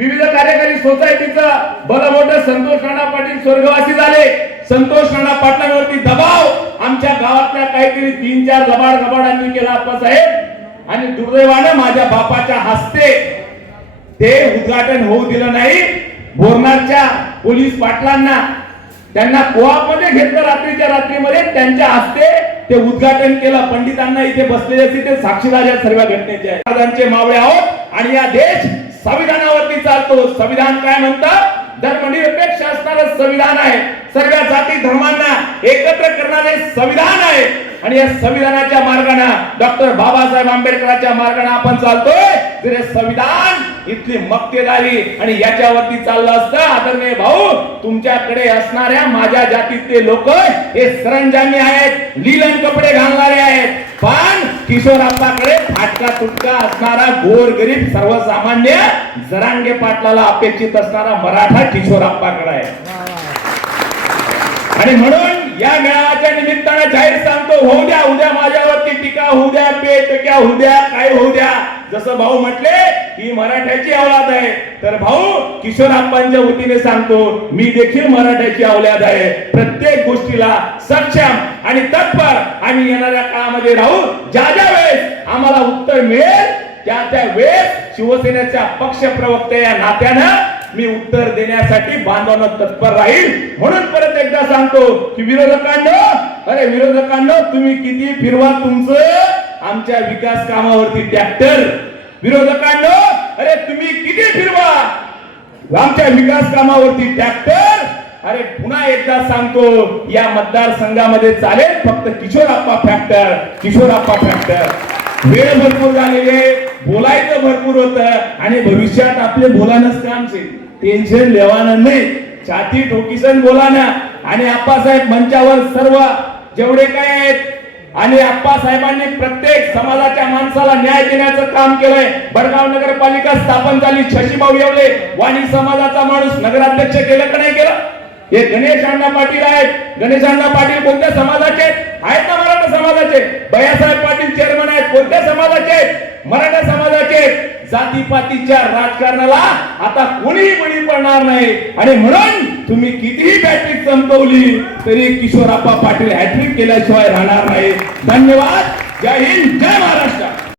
विविध कार्यकारी सोसायटीचा भलं मोठं संतोष राणा पाटील स्वर्गवासी झाले. संतोष राणा पाटलांवरती दबाव आमच्या गावातल्या काहीतरी 3-4 लबाडांनी केला आप्पासाहेब, आणि दुर्दैवानं माझ्या बापाच्या हस्ते ते उद्घाटन होऊ दिलं नाही. बोरनारच्या पोलीस पाटलांना त्यांना कोआपमध्ये घेतलं रात्रीच्या रात्रीमध्ये, त्यांच्या हस्ते ते उद्घाटन केलं. पंडितांना इथे बसलेले असतील ते साक्षीदार या सर्व घटनेचे आहेत. महाराजांचे मावळे आहोत आणि या देश संविधानावरती चालतो. संविधान काय म्हणतं? धर्मनिरपेक्ष असणारं संविधान आहे. सर्व जाती धर्मांना एकत्र करणारे संविधान आहे. आणि या संविधानाच्या मार्गाने डॉक्टर बाबासाहेब आंबेडकरांच्या मार्गाने आपण चालतोय. जर हे संविधान इथली मक्तेदारी आणि याच्यावरती चाललं असतं, आदरणीय भाऊ, तुमच्याकडे असणाऱ्या माझ्या जातीतले लोक हे सरंजामी आहेत, लीलन कपडे घालणारे आहेत. पण किशोरप्पाकडे फाटका तुटका असणारा गोरगरीब सर्वसामान्य जरांगे पाटलाला अपेक्षित असणारा मराठा किशोरप्पाकडे आहे. आणि म्हणून या मेळाव्याच्या निमित्ताने जाहीर सांगतो, होऊ द्या उद्या माझ्यावरती टीका होऊ द्या, पेटक्या होऊ द्या, काय होऊ द्या. जसं भाऊ म्हटले ही मराठ्याची औलाद आहे, तर भाऊ किशोरप्पांच्या वतीने सांगतो मी देखील मराठ्याची औलाद आहे. प्रत्येक गोष्टीला सक्षम आणि तत्पर आम्ही येणाऱ्या काळामध्ये राहू. ज्या वेळेस आम्हाला उत्तर मिळेल त्या वेळेस शिवसेनेच्या पक्ष प्रवक्ते या नात्यानं मी उत्तर देण्यासाठी बांधवानं तत्पर राहील. म्हणून परत एकदा सांगतो की विरोधकांनो, तुम्ही किती फिरवा तुमचं आमच्या विकास कामावरती ट्रॅक्टर. विरोधकांनो, अरे तुम्ही किती फिरवा आमच्या विकास कामावरती ट्रॅक्टर. अरे पुन्हा एकदा सांगतो, या मतदारसंघामध्ये चालेल फक्त किशोरप्पा फॅक्टर, किशोरप्पा फॅक्टर. वेळ भरपूर झालेले, बोलायचं भरपूर होतं आणि भविष्यात आपले बोलानच काम टेन्शन लेवानं नाही, छाती ठोकीसन बोलाना. आणि आप्पासाहेब मंचावर सर्व जेवढे काय आहेत आणि आप्पासाहेबांनी प्रत्येक समाजाच्या माणसाला न्याय देण्याचं काम केलंय. बडगाव नगरपालिका स्थापन झाली, शशीभाऊ येवले वाणी समाजाचा माणूस नगराध्यक्ष केलं का नाही केलं? हे गणेश अण्णा पाटील आहेत. गणेश अण्णा पाटील कोणत्या समाजाचे आहेत? ना मराठा समाजाचे. भैयासाहेब पाटील चेअरमन आहेत, कोणत्या समाजाचे आहेत? मराठा समाजाचे. जातीपातीच्या राजकारणाला आता कोणीही बळी पडणार नाही. आणि म्हणून तुम्ही कितीही बॅटरी चमकवली तरी किशोरप्पा पाटील हॅट्रिक केल्याशिवाय राहणार नाही. धन्यवाद. जय हिंद, जय महाराष्ट्र.